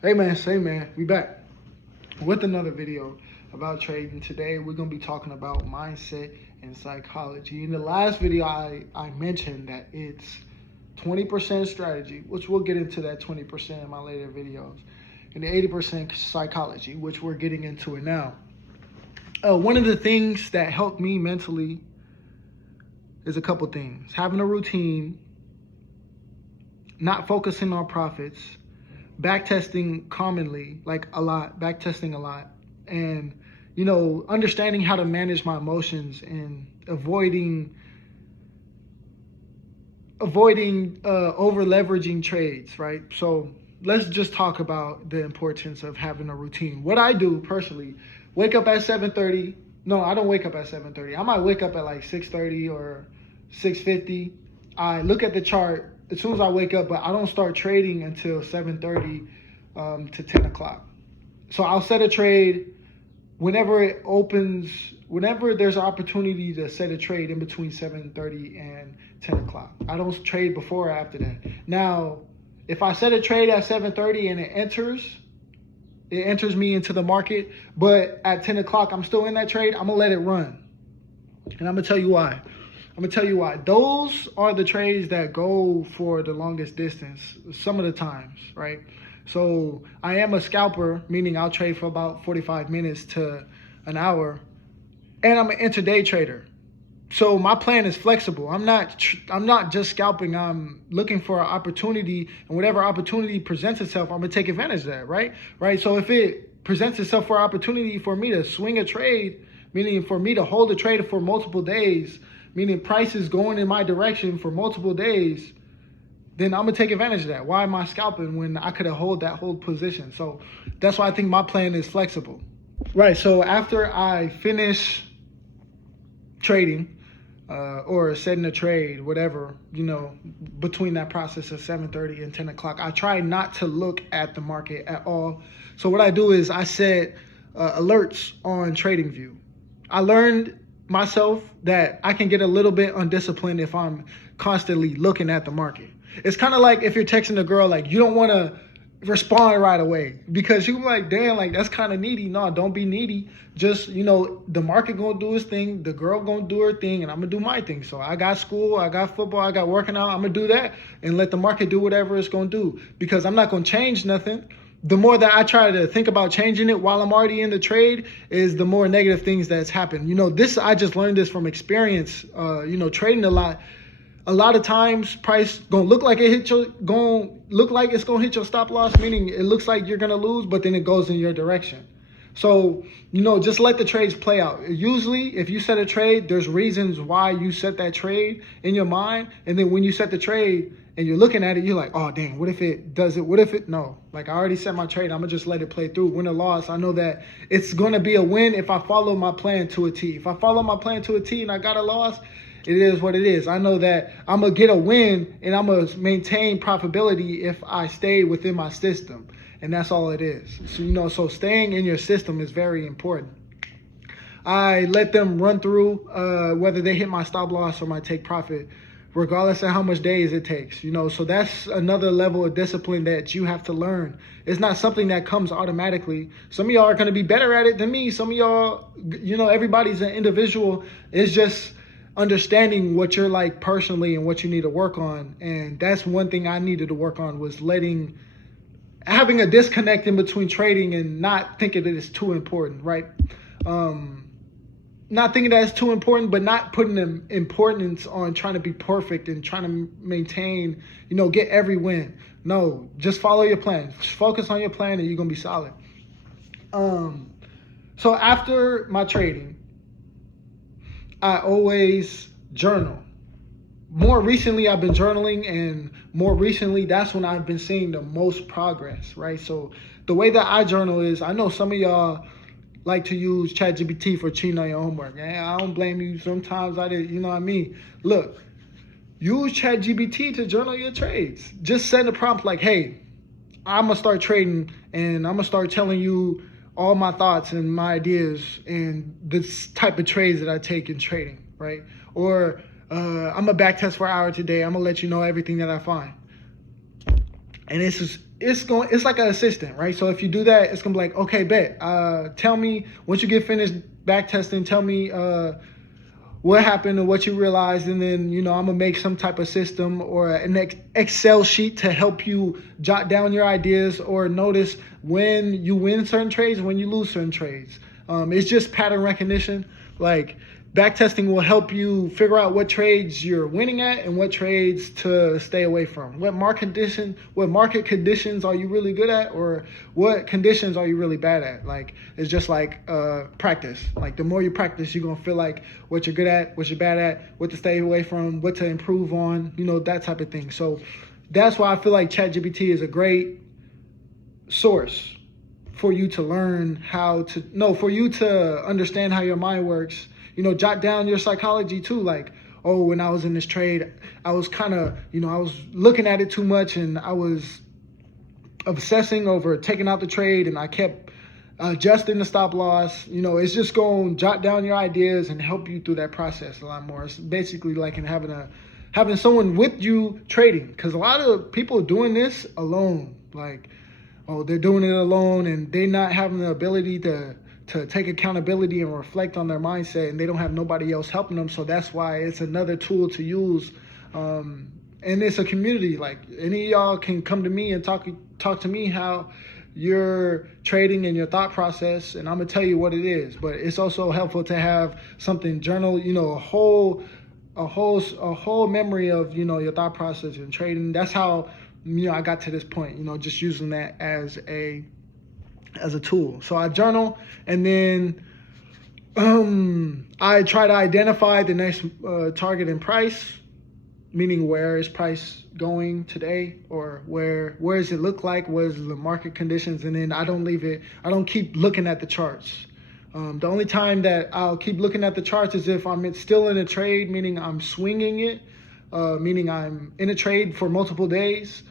Hey man, we back with another video about trading. Today we're going to be talking about mindset and psychology. In the last video I mentioned that it's 20% strategy, which we'll get into that 20% in my later videos, and the 80% psychology, which we're getting into it now. One of the things that helped me mentally is a couple things: having a routine, not focusing on profits, backtesting commonly, like a lot, backtesting a lot, and understanding how to manage my emotions and avoiding over leveraging trades, right? So let's just talk about the importance of having a routine. What I do personally, wake up at 7:30. No, I don't wake up at 7:30. I might wake up at like 6:30 or 6:50. I look at the chart as soon as I wake up, but I don't start trading until 7:30 to 10 o'clock. So I'll set a trade whenever it opens, whenever there's an opportunity to set a trade in between 7:30 and 10 o'clock. I don't trade before or after that. Now, if I set a trade at 7:30 and it enters me into the market, but at 10 o'clock I'm still in that trade, I'm gonna let it run. And I'm gonna tell you why. Those are the trades that go for the longest distance some of the times, right? So I am a scalper, meaning I'll trade for about 45 minutes to an hour, and I'm an intraday trader. So my plan is flexible. I'm not just scalping. I'm looking for an opportunity, and whatever opportunity presents itself, I'm gonna take advantage of that, right? So if it presents itself for an opportunity for me to swing a trade, meaning for me to hold a trade for multiple days, meaning prices going in my direction for multiple days, then I'm gonna take advantage of that. Why am I scalping when I could have hold that whole position? So that's why I think my plan is flexible. Right, so after I finish trading or setting a trade, whatever, between that process of 7:30 and 10 o'clock, I try not to look at the market at all. So what I do is I set alerts on TradingView. I learned myself that I can get a little bit undisciplined if I'm constantly looking at the market. It's kind of like if you're texting a girl, like you don't want to respond right away because you're like, damn, like that's kind of needy. No, don't be needy. Just, the market gonna do its thing, the girl gonna do her thing, and I'm gonna do my thing. So I got school, I got football, I got working out. I'm gonna do that and let the market do whatever it's gonna do because I'm not gonna change nothing. The more that I try to think about changing it while I'm already in the trade is the more negative things that's happened. I just learned this from experience, trading a lot. A lot of times price gonna look like it's gonna hit your stop loss, meaning it looks like you're gonna lose, but then it goes in your direction. So, just let the trades play out. Usually, if you set a trade, there's reasons why you set that trade in your mind. And then when you set the trade and you're looking at it, you're like, oh, dang, what if it does it? What if it? No, like I already set my trade. I'm going to just let it play through. Win or loss, I know that it's going to be a win if I follow my plan to a T. If I follow my plan to a T and I got a loss, it is what it is. I know that I'm going to get a win and I'm going to maintain profitability if I stay within my system. And that's all it is. So, so staying in your system is very important. I let them run through whether they hit my stop loss or my take profit, regardless of how much days it takes. So that's another level of discipline that you have to learn. It's not something that comes automatically. Some of y'all are going to be better at it than me. Some of y'all, everybody's an individual. It's just understanding what you're like personally and what you need to work on. And that's one thing I needed to work on, was having a disconnect in between trading and not thinking that it's too important, right? Not thinking that it's too important, but not putting an importance on trying to be perfect and trying to maintain, get every win. No, just follow your plan. Focus on your plan and you're going to be solid. So after my trading, I always journal. More recently, I've been journaling, and more recently, that's when I've been seeing the most progress, right? So the way that I journal is, I know some of y'all like to use ChatGPT for cheating on your homework. And I don't blame you. Sometimes I did, you know what I mean? Look, use ChatGPT to journal your trades. Just send a prompt like, hey, I'm going to start trading, and I'm going to start telling you all my thoughts and my ideas and this type of trades that I take in trading, right? Or I'm a back test for an hour today. I'm gonna let you know everything that I find. And this is it's like an assistant, right? So if you do that, it's gonna be like, okay, bet. Tell me once you get finished back testing, tell me what happened and what you realized, and then I'm gonna make some type of system or an Excel sheet to help you jot down your ideas or notice when you win certain trades and when you lose certain trades. It's just pattern recognition. Like, backtesting will help you figure out what trades you're winning at and what trades to stay away from. What market conditions are you really good at, or what conditions are you really bad at? Like, it's just like practice. Like, the more you practice, you're gonna feel like what you're good at, what you're bad at, what to stay away from, what to improve on, that type of thing. So that's why I feel like ChatGPT is a great source for you to learn for you to understand how your mind works. Jot down your psychology too. Like, oh, when I was in this trade, I was kind of, I was looking at it too much and I was obsessing over taking out the trade and I kept adjusting the stop loss. It's just going to jot down your ideas and help you through that process a lot more. It's basically like in having someone with you trading, because a lot of people are doing this alone. Like, oh, they're doing it alone and they're not having the ability to take accountability and reflect on their mindset, and they don't have nobody else helping them. So that's why it's another tool to use. And it's a community. Like, any of y'all can come to me and talk to me how you're trading and your thought process, and I'm gonna tell you what it is. But it's also helpful to have something journal, a whole memory of your thought process and trading. That's how I got to this point, just using that as a tool. So I journal, and then I try to identify the next target in price, meaning where is price going today, or where does it look like, what is the market conditions, and then I don't keep looking at the charts. The only time that I'll keep looking at the charts is if I'm still in a trade, meaning I'm swinging it, meaning I'm in a trade for multiple days,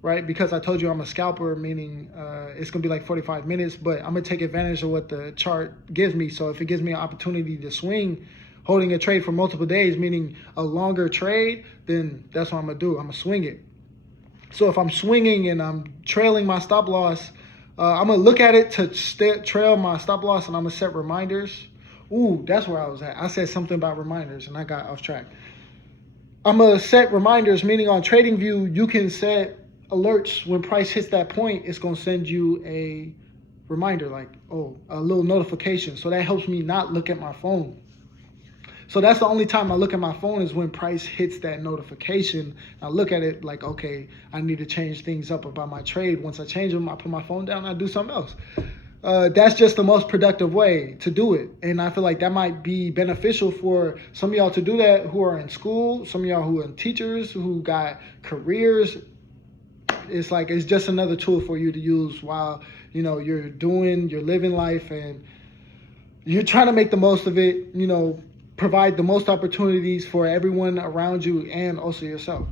right? Because I told you I'm a scalper, meaning it's going to be like 45 minutes, but I'm going to take advantage of what the chart gives me. So if it gives me an opportunity to swing, holding a trade for multiple days, meaning a longer trade, then that's what I'm going to do. I'm going to swing it. So if I'm swinging and I'm trailing my stop loss, I'm going to look at it to trail my stop loss, and I'm going to set reminders. Ooh, that's where I was at. I said something about reminders and I got off track. I'm going to set reminders, meaning on TradingView, you can set alerts when price hits that point. It's going to send you a reminder, like, a little notification. So that helps me not look at my phone. So that's the only time I look at my phone, is when price hits that notification. I look at it like, okay, I need to change things up about my trade. Once I change them, I put my phone down and I do something else. That's just the most productive way to do it. And I feel like that might be beneficial for some of y'all to do that who are in school, some of y'all who are teachers, who got careers. It's just another tool for you to use while, you're living life and you're trying to make the most of it, provide the most opportunities for everyone around you and also yourself.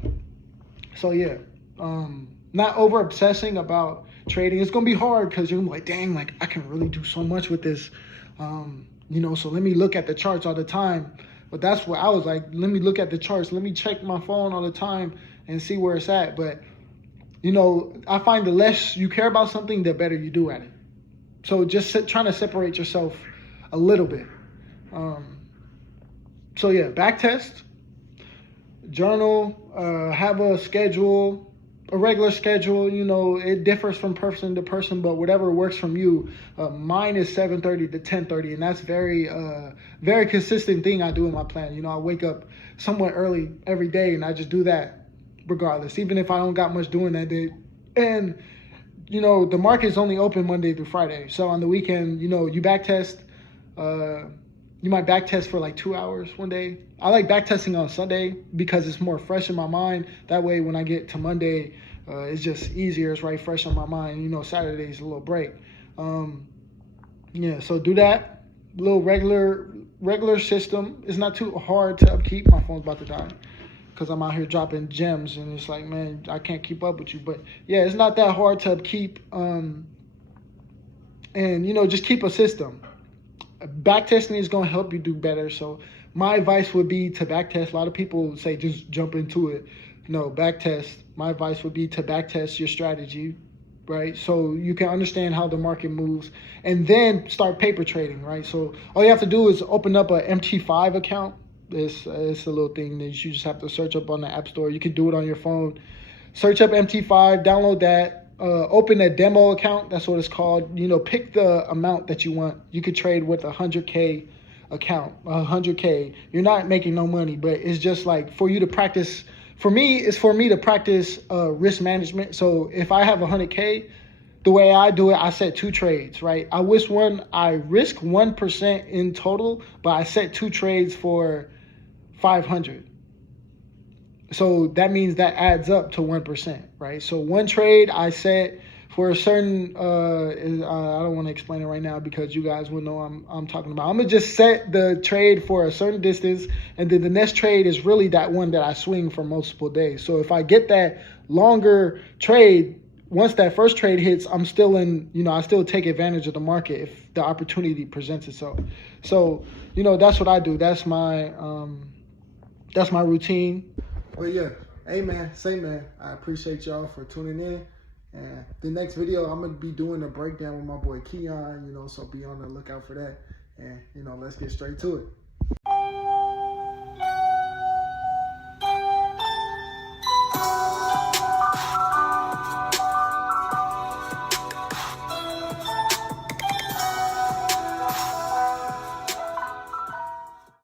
So yeah, not over obsessing about trading. It's going to be hard because you're like, dang, like I can really do so much with this. So let me look at the charts all the time. But that's where I was like, let me look at the charts. Let me check my phone all the time and see where it's at. But I find the less you care about something, the better you do at it. So just trying to separate yourself a little bit. So yeah, backtest, journal, have a schedule, a regular schedule. It differs from person to person, but whatever works from you. Mine is 7:30 to 10:30, and that's very consistent thing I do in my plan. I wake up somewhat early every day, and I just do that regardless, even if I don't got much doing that day. And the market's only open Monday through Friday. So on the weekend, you backtest. You might backtest for like 2 hours one day. I like backtesting on Sunday because it's more fresh in my mind. That way, when I get to Monday, it's just easier. It's right fresh on my mind. Saturday's a little break. So do that. Little regular system. It's not too hard to upkeep. My phone's about to die because I'm out here dropping gems, and it's like, man, I can't keep up with you. But yeah, it's not that hard to upkeep. And just keep a system. Backtesting is going to help you do better. So my advice would be to backtest. A lot of people say just jump into it. No, backtest. My advice would be to backtest your strategy. right? So you can understand how the market moves, and then start paper trading, right? So all you have to do is open up a MT5 account. It's a little thing that you just have to search up on the App Store. You can do it on your phone. Search up MT5, download that, open a demo account. That's what it's called. Pick the amount that you want. You could trade with 100K account, 100K. You're not making no money, but it's just like for you to practice. For me, it's for me to practice risk management. So if I have 100K, the way I do it, I set 2 trades, right? I risk 1% in total, but I set 2 trades for 500. So that means that adds up to 1%, right? So one trade I set for a certain, I don't want to explain it right now because you guys will know I'm talking about. I'm going to just set the trade for a certain distance, and then the next trade is really that one that I swing for multiple days. So if I get that longer trade, once that first trade hits, I'm still in, I still take advantage of the market if the opportunity presents itself. So, that's what I do. That's my routine. But yeah, hey man, I appreciate y'all for tuning in. And the next video, I'm going to be doing a breakdown with my boy Keon, so be on the lookout for that. And, let's get straight to it.